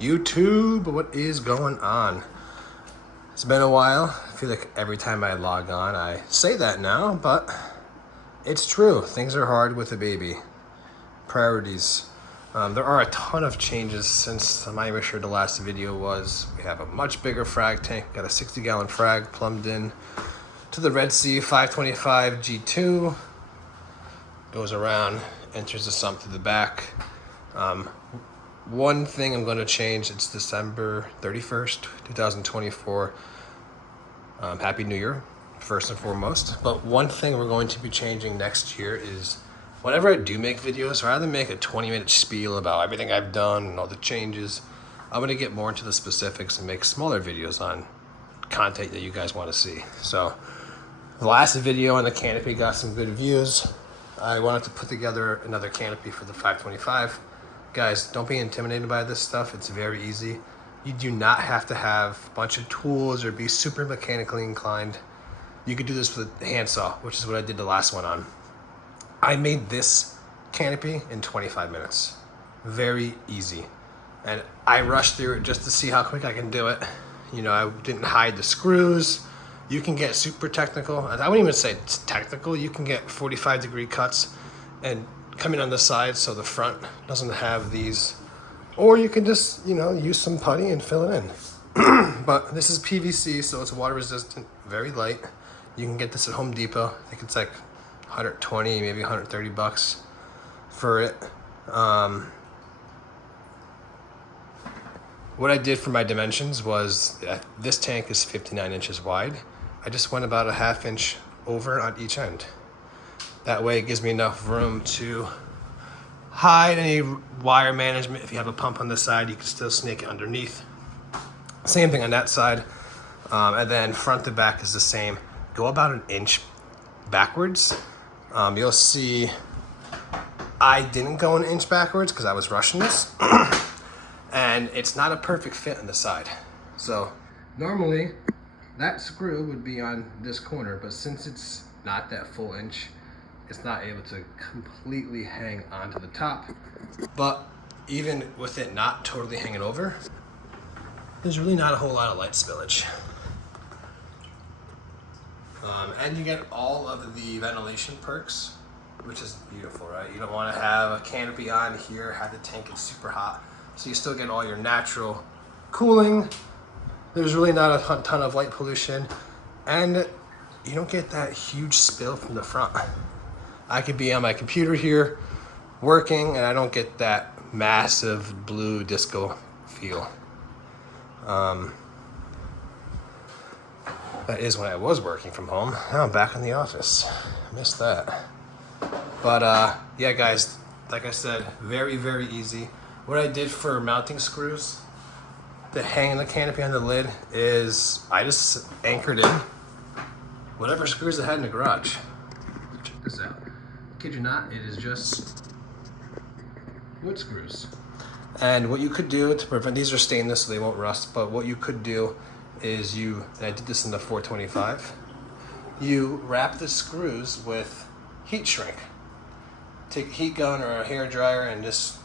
YouTube, what is going on? It's been a while. I feel like every time I log on, I say that now, but it's true. Things are hard with a baby. Priorities. There are a ton of changes since I'm not even sure the last video was. We have a much bigger frag tank. Got a 60-gallon frag plumbed in to the Red Sea 525 G2. Goes around, enters the sump to the back. One thing I'm going to change, it's December 31st, 2024. Happy New Year, first and foremost. But one thing we're going to be changing next year is whenever I do make videos, rather than make a 20-minute spiel about everything I've done and all the changes, I'm going to get more into the specifics and make smaller videos on content that you guys want to see. So the last video on the canopy got some good views. I wanted to put together another canopy for the 525. Guys, don't be intimidated by this stuff. It's very easy. You do not have to have a bunch of tools or be super mechanically inclined. You could do this with a handsaw, which is what I did the last one on. I made this canopy in 25 minutes. Very easy. And I rushed through it just to see how quick I can do it. You know, I didn't hide the screws. You can get super technical. I wouldn't even say it's technical. You can get 45-degree cuts and coming on the side so the front doesn't have these. Or you can just, you know, use some putty and fill it in. But this is PVC, so it's water resistant, very light. You can get this at Home Depot. I think it's like 120, maybe 130 bucks for it. What I did for my dimensions was this tank is 59 inches wide. I just went about a ½ inch over on each end. That way it gives me enough room to hide any wire management. If you have a pump on the side, you can still snake it underneath. Same thing on that side. And then front to back is the same. Go about an inch backwards. You'll see I didn't go an inch backwards because I was rushing this. And it's not a perfect fit on the side. So normally that screw would be on this corner, but since it's not that full inch, it's not able to completely hang onto the top. But even with it not totally hanging over, there's really not a whole lot of light spillage. And you get all of the ventilation perks, which is beautiful, right? You don't want to have a canopy on here, have the tank get super hot. So you still get all your natural cooling. There's really not a ton of light pollution, and you don't get that huge spill from the front. I could be on my computer here working and I don't get that massive blue disco feel. That is when I was working from home. Now I'm back in the office. I missed that. But yeah, guys, like I said, very, very easy. What I did for mounting screws to hang the canopy on the lid is I just anchored in whatever screws I had in the garage. Check this out. Kid you not, it is just wood screws. And what you could do to prevent, these are stainless so they won't rust, but what you could do is and I did this in the 425, you wrap the screws with heat shrink. Take a heat gun or a hair dryer and just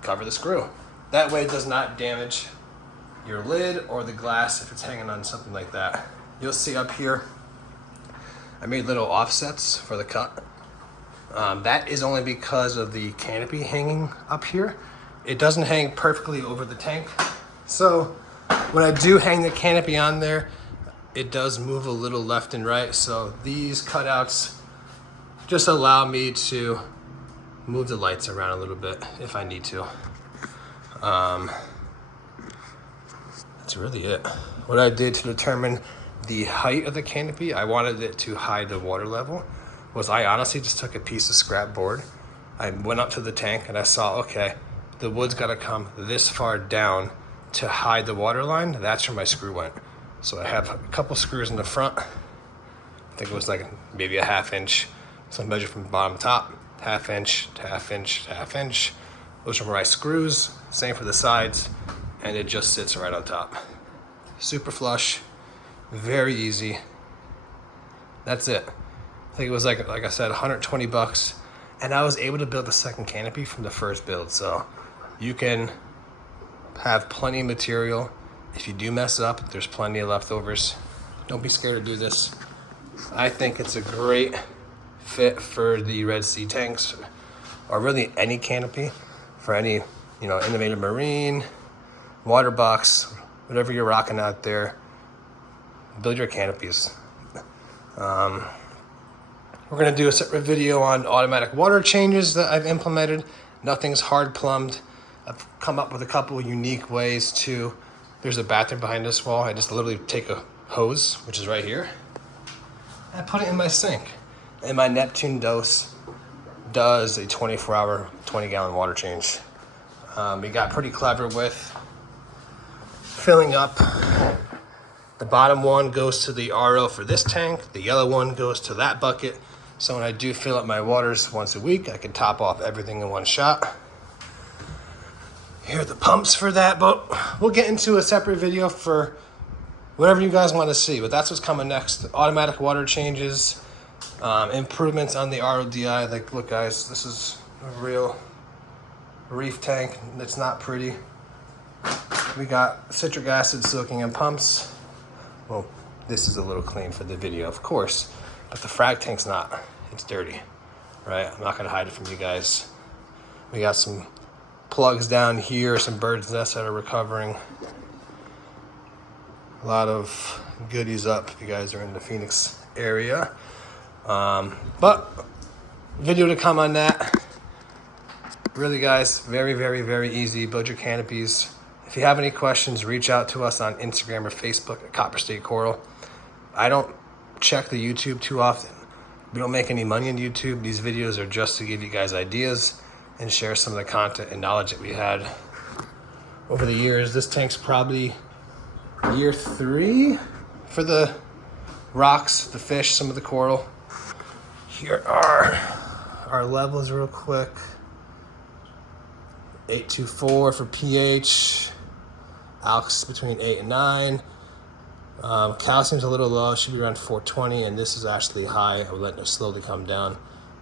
cover the screw. That way it does not damage your lid or the glass if it's hanging on something like that. You'll see up here, I made little offsets for the cut. That is only because of the canopy hanging up here. It doesn't hang perfectly over the tank. So when I do hang the canopy on there, it does move a little left and right. So these cutouts just allow me to move the lights around a little bit if I need to. That's really it. What I did to determine the height of the canopy, I wanted it to hide the water level, was I honestly just took a piece of scrap board. I went up to the tank and I saw, okay, the wood's gotta come this far down to hide the water line. That's where my screw went. So I have a couple screws in the front. I think it was like maybe a ½ inch. So I measured from bottom to top, ½ inch to ½ inch to ½ inch. Those are my screws, same for the sides, and it just sits right on top. Super flush, very easy. That's it. I think it was like I said, 120 bucks. And I was able to build the second canopy from the first build. So you can have plenty of material. If you do mess up, there's plenty of leftovers. Don't be scared to do this. I think it's a great fit for the Red Sea tanks, or really any canopy, for any, you know, innovative marine, water box, whatever you're rocking out there. Build your canopies. We're gonna do a separate video on automatic water changes that I've implemented. Nothing's hard plumbed. I've come up with a couple of unique ways to. There's a bathroom behind this wall. I just literally take a hose, which is right here, and I put it in my sink. And my Neptune dose does a 24-hour, 20-gallon water change. We got pretty clever with filling up. The bottom one goes to the RO for this tank. The yellow one goes to that bucket. So when I do fill up my waters once a week, I can top off everything in one shot. Here are the pumps for that, but we'll get into a separate video for whatever you guys want to see. But that's what's coming next. Automatic water changes, improvements on the RODI. Like, look guys, this is a real reef tank. It's not pretty. We got citric acid soaking in pumps. Well, this is a little clean for the video, of course, but the frag tank's not. It's dirty, right? I'm not gonna hide it from you guys. We got some plugs down here, some birds' nests that are recovering. A lot of goodies up if you guys are in the Phoenix area. But video to come on that. Really guys, very, very, very easy. Build your canopies. If you have any questions, reach out to us on Instagram or Facebook at Copper State Coral. I don't check the YouTube too often. We don't make any money on YouTube. These videos are just to give you guys ideas and share some of the content and knowledge that we had over the years. This tank's probably year 3 for the rocks, the fish, some of the coral. Here are our levels real quick. 824 for pH. Alks between 8 and 9. Calcium's a little low, should be around 420, and this is actually high. I'm letting it slowly come down.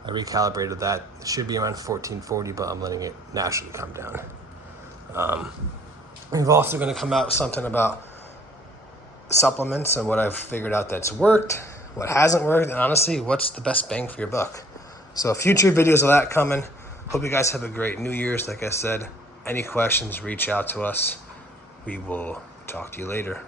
I recalibrated that. It should be around 1440, but I'm letting it naturally come down. We've also going to come out with something about supplements and what I've figured out that's worked, what hasn't worked, and honestly, what's the best bang for your buck. So future videos of that coming. Hope you guys have a great New Year's. Like I said, any questions, reach out to us. We will talk to you later.